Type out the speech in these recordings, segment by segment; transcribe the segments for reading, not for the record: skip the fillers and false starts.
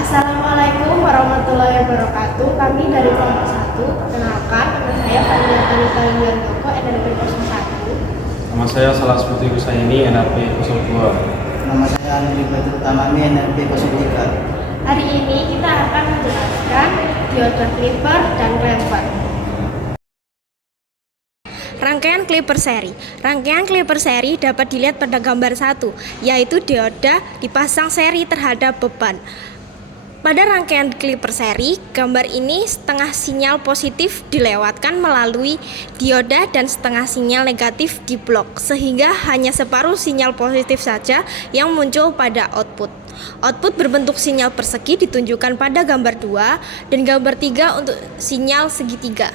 Assalamualaikum warahmatullahi wabarakatuh. Kami dari kelompok 1. Perkenalkan, nama saya Fadila Tanita Wiantoko, NRP 01. Nama saya Salas Putri Husaini, NRP 02. Nama saya Andri Batu Utamami, NRP 03. Hari ini kita akan menjelaskan dioda clipper dan clamper. Rangkaian clipper seri. Rangkaian clipper seri dapat dilihat pada gambar 1, yaitu dioda dipasang seri terhadap beban. Pada rangkaian clipper seri, gambar ini setengah sinyal positif dilewatkan melalui dioda dan setengah sinyal negatif di blok, sehingga hanya separuh sinyal positif saja yang muncul pada output. Output berbentuk sinyal persegi ditunjukkan pada gambar 2 dan gambar 3 untuk sinyal segitiga.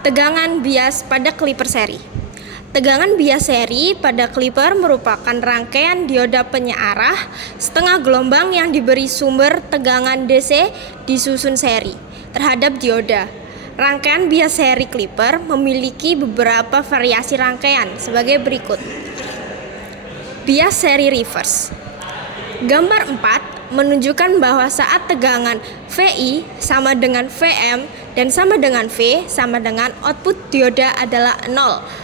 Tegangan bias pada clipper seri. Tegangan bias seri pada clipper merupakan rangkaian dioda penyearah setengah gelombang yang diberi sumber tegangan DC disusun seri terhadap dioda. Rangkaian bias seri clipper memiliki beberapa variasi rangkaian sebagai berikut. Bias seri reverse. Gambar 4 menunjukkan bahwa saat tegangan VI sama dengan VM dan sama dengan V sama dengan output dioda adalah 0.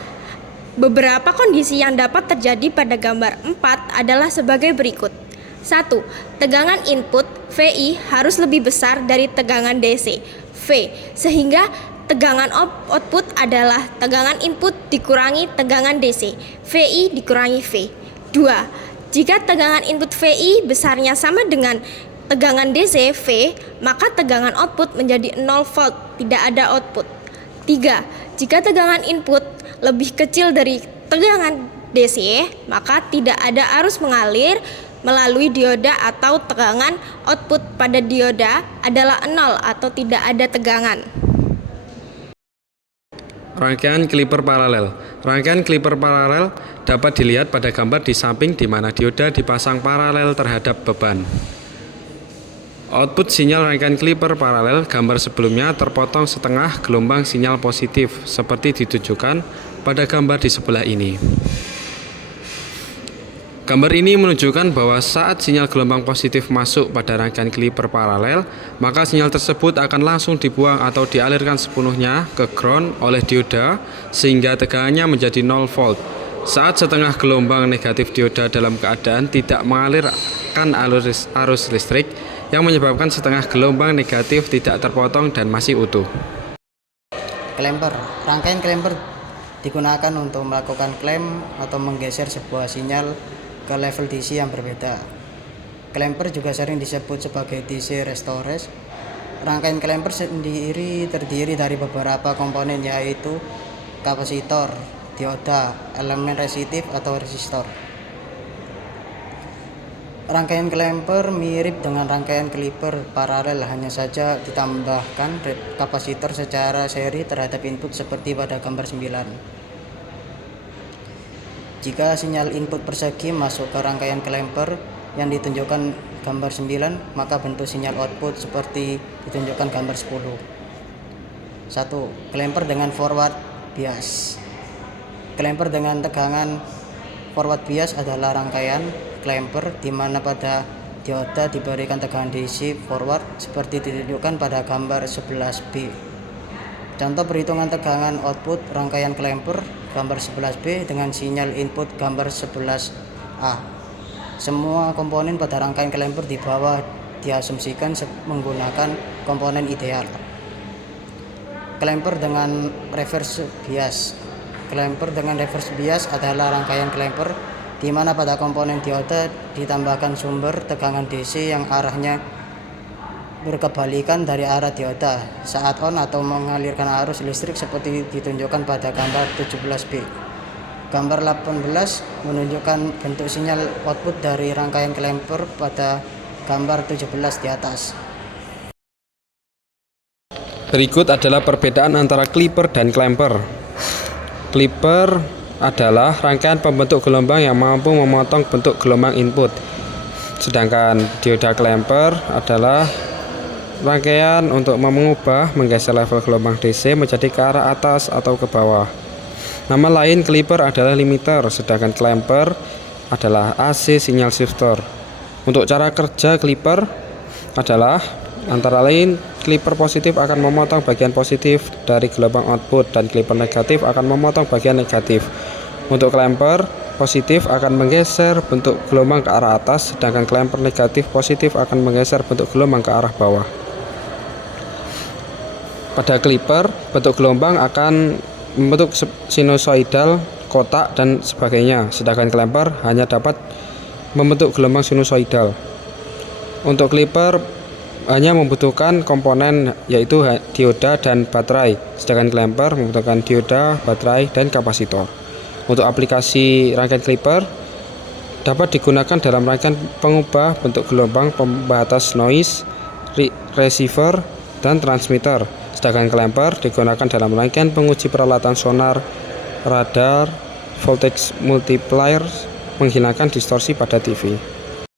Beberapa kondisi yang dapat terjadi pada gambar 4 adalah sebagai berikut. 1. Tegangan input VI harus lebih besar dari tegangan DC V, sehingga tegangan output adalah tegangan input dikurangi tegangan DC VI dikurangi V. 2. Jika tegangan input VI besarnya sama dengan tegangan DC V, maka tegangan output menjadi 0 volt, tidak ada output. 3. Jika tegangan input lebih kecil dari tegangan DC, maka tidak ada arus mengalir melalui dioda atau tegangan output pada dioda adalah 0 atau tidak ada tegangan. Rangkaian clipper paralel. Rangkaian clipper paralel dapat dilihat pada gambar di samping di mana dioda dipasang paralel terhadap beban. Output sinyal rangkaian clipper paralel gambar sebelumnya terpotong setengah gelombang sinyal positif seperti ditunjukkan pada gambar di sebelah ini. Gambar ini menunjukkan bahwa saat sinyal gelombang positif masuk pada rangkaian clipper paralel, maka sinyal tersebut akan langsung dibuang atau dialirkan sepenuhnya ke ground oleh dioda sehingga tegangannya menjadi 0 volt. Saat setengah gelombang negatif dioda dalam keadaan tidak mengalirkan arus listrik yang menyebabkan setengah gelombang negatif tidak terpotong dan masih utuh. Clamper. Rangkaian clamper digunakan untuk melakukan klem atau menggeser sebuah sinyal ke level DC yang berbeda. Clamper juga sering disebut sebagai DC restores. Rangkaian clamper sendiri terdiri dari beberapa komponen, yaitu kapasitor, dioda, elemen resistif atau resistor. Rangkaian clamper mirip dengan rangkaian clipper paralel, hanya saja ditambahkan kapasitor secara seri terhadap input seperti pada gambar 9. Jika sinyal input persegi masuk ke rangkaian clamper yang ditunjukkan gambar 9, maka bentuk sinyal output seperti ditunjukkan gambar 10. 1. Clamper dengan forward bias. Clamper dengan tegangan forward bias adalah rangkaian clamper di mana pada dioda diberikan tegangan DC forward seperti ditunjukkan pada gambar 11B. Contoh perhitungan tegangan output rangkaian clamper gambar 11B dengan sinyal input gambar 11A. Semua komponen pada rangkaian clamper di bawah diasumsikan menggunakan komponen ideal. Clamper dengan reverse bias. Clamper dengan reverse bias adalah rangkaian clamper di mana pada komponen dioda ditambahkan sumber tegangan DC yang arahnya berkebalikan dari arah dioda saat on atau mengalirkan arus listrik seperti ditunjukkan pada gambar 17B. Gambar 18 menunjukkan bentuk sinyal output dari rangkaian clamper pada gambar 17 di atas. Berikut adalah perbedaan antara clipper dan clamper. Clipper adalah rangkaian pembentuk gelombang yang mampu memotong bentuk gelombang input. Sedangkan dioda clamper adalah rangkaian untuk menggeser level gelombang DC menjadi ke arah atas atau ke bawah. Nama lain clipper adalah limiter, sedangkan clamper adalah AC sinyal shifter. Untuk cara kerja clipper, adalah antara lain clipper positif akan memotong bagian positif dari gelombang output dan clipper negatif akan memotong bagian negatif. Untuk clamper positif akan menggeser bentuk gelombang ke arah atas, sedangkan clamper negatif positif akan menggeser bentuk gelombang ke arah bawah. Pada clipper, bentuk gelombang akan membentuk sinusoidal, kotak, dan sebagainya, sedangkan clamper hanya dapat membentuk gelombang sinusoidal. Untuk clipper hanya membutuhkan komponen yaitu dioda dan baterai, sedangkan clamper membutuhkan dioda, baterai, dan kapasitor. Untuk aplikasi rangkaian clipper dapat digunakan dalam rangkaian pengubah bentuk gelombang, pembatas noise, receiver, dan transmitter. Sedangkan clamper digunakan dalam rangkaian penguji peralatan sonar, radar, voltage multiplier, menghilangkan distorsi pada TV.